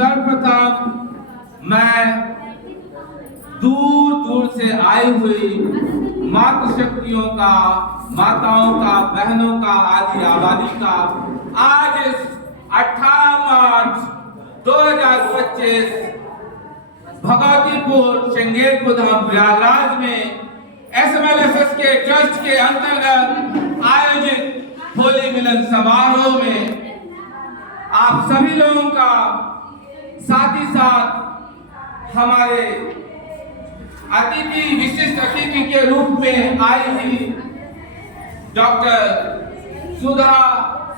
सर्वप्रथम मैं दूर दूर से आई हुई मातृशक्तियों का, माताओं का, बहनों का, आदि आबादी का आज इस 18 मार्च 2025 भगवतीपुर श्रृंगेरपुर धाम प्रयागराज में SMLSS के ट्रस्ट के अंतर्गत आयोजित होली मिलन समारोह में आप सभी लोगों का, साथ ही साथ हमारे अतिथि, विशिष्ट अतिथि के रूप में आई हुई डॉक्टर सुधा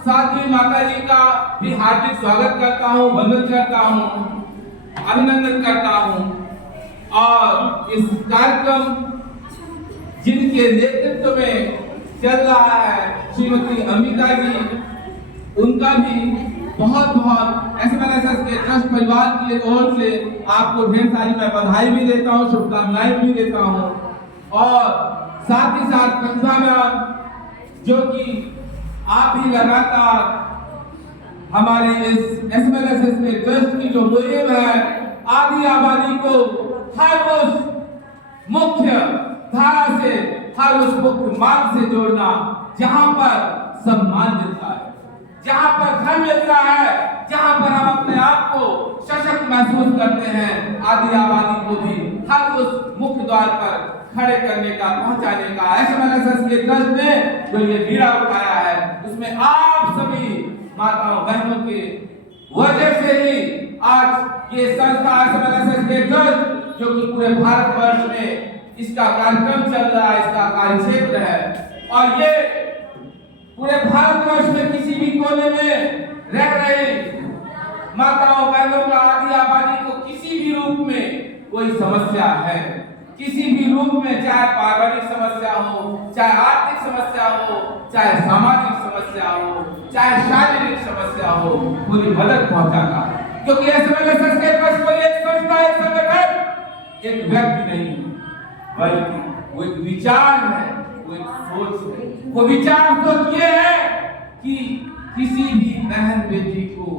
साध्वी माता जी का भी हार्दिक स्वागत करता हूं, वंदन करता हूं, अभिनंदन करता हूं। और इस कार्यक्रम जिनके नेतृत्व में चल रहा है श्रीमती अमिता जी, उनका भी बहुत बहुत SMLSS के ट्रस्ट परिवार की ओर से आपको ढेर सारी मैं बधाई भी देता हूँ, शुभकामनाएं भी देता हूँ। और साथ ही साथ प्रतिभा मैम, जो कि आप भी लगातार हमारे इस SMLSS के ट्रस्ट की जो मुहिम है आदि आबादी को हर उस मुख्य धारा से, हर उस मुख्य मार्ग से जोड़ना जहां पर सम्मान मिलता है, जहां पर धन मिलता है, जहां पर हम अपने आप को सशक्त महसूस करते हैं, आदि आबादी को भी हर उस मुख्य द्वार पर खड़े करने का, पहुंचाने का SMLSS के ट्रस्ट ने जो ये बीड़ा उठाया है, उसमें आप सभी माताओं बहनों के वजह से ही आज ये संस्था SMLSS के ट्रस्ट, जो कि पूरे भारतवर्ष में इसका कार्यक्रम चल रहा है, इसका कार्यक्षेत्र है, और ये पूरे भारतवर्ष में किसी भी कोने में रह रहे माताओं बहनों का, आदि आबादी को किसी भी रूप में कोई समस्या है, किसी भी रूप में, चाहे पारिवारिक समस्या हो, चाहे आर्थिक समस्या हो, चाहे सामाजिक समस्या हो, चाहे शारीरिक समस्या हो, पूरी मदद पहुंचाना, क्योंकि SMLSS के ट्रस्ट कोई एक संस्था, एक संगठन, एक व्यक्ति नहीं, बल्कि वो एक विचार है, वो एक सोच है। वो विचार सोच ये है कि किसी भी बहन बेटी को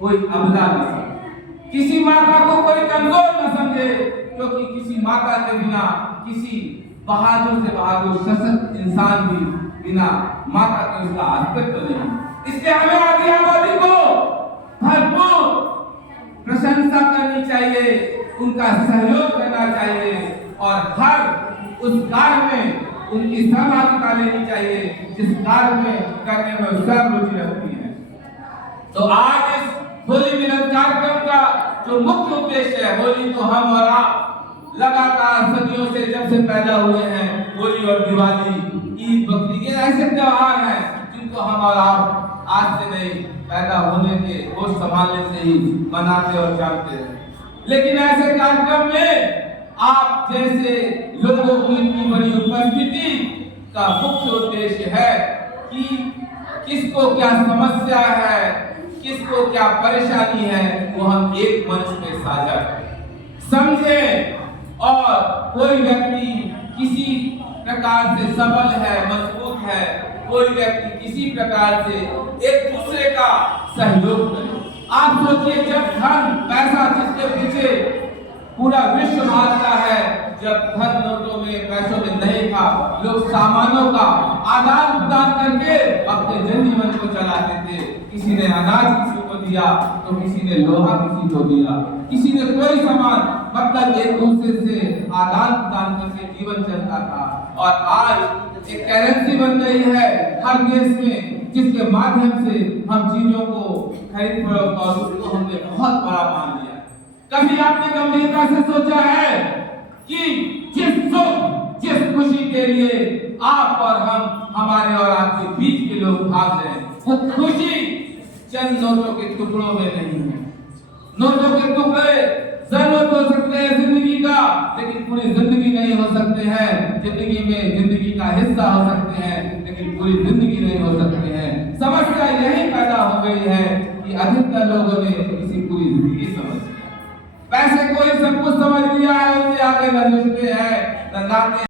कोई अबला न समझे, किसी माता को कोई कमजोर न समझे, क्योंकि किसी माता के बिना, किसी बहादुर से बहादुर सशक्त इंसान भी बिना माता के उसका अस्तित्व नहीं। इसलिए हमें आदि आबादी को भरपूर प्रशंसा करनी चाहिए, उनका सहयोग करना चाहिए, और हर उस कार्य में उनकी सहभागिता लेनी चाहिए जिस कार्य में करने में स्वयं रुचि रखती है। तो आज इस होली मिलन कार्यक्रम का जो मुख्य उद्देश्य है, होली तो हम और आप लगातार सदियों से, जब से पैदा हुए हैं, होली और दिवाली, ईद, बकरीद, ये ऐसे त्योहार हैं जिनको हम और आप आज से नहीं, पैदा होने के होश संभालने से ही मनाते और जानते हैं। लेकिन ऐसे कार्यक्रम में आप जैसे लोगों की बड़ी उपस्थिति का मुख्य उद्देश्य है कि किसको क्या समस्या है, किसको क्या परेशानी है, वो हम एक मंच पे साझा करें, समझें, और कोई व्यक्ति किसी प्रकार से सबल है, मजबूत है, कोई व्यक्ति किसी प्रकार से एक दूसरे का सहयोग करे। आप सोचिए, जब धन पैसा जिसके पीछे पूरा विश्व भागता है, जब धन नोटों में, पैसों में नहीं था, लोग सामानों का आदान प्रदान करके अपने जनजीवन को चलाते थे। किसी ने अनाज किसी को दिया, तो किसी ने लोहा किसी को दिया, किसी ने कोई सामान, मतलब एक दूसरे से आदान प्रदान करके जीवन चलता था। और आज एक करेंसी बन गई है हर देश में, जिसके माध्यम से हम चीजों को खरीद फरोख्त, और उसको हमने बहुत बड़ा मान लिया। कभी आपने गंभीरता से सोचा है कि जिस सुख, जिस खुशी के लिए आप और हम, हमारे और आपके बीच के लोग भाग रहे हैं, वो खुशी चंद नोटों के टुकड़ों में नहीं है। नोटों के टुकड़े जरूरत हो सकते हैं जिंदगी का, लेकिन पूरी जिंदगी नहीं हो सकते हैं। जिंदगी में जिंदगी का हिस्सा हो सकते हैं, लेकिन पूरी जिंदगी नहीं हो सकते हैं। समस्या यही पैदा हो गई है कि अधिकतर लोगों ने इसी पूरी जिंदगी समझ लिया। पैसे को ही सब कुछ समझ लिया है, उससे आगे न रिश्ते हैं, न नाते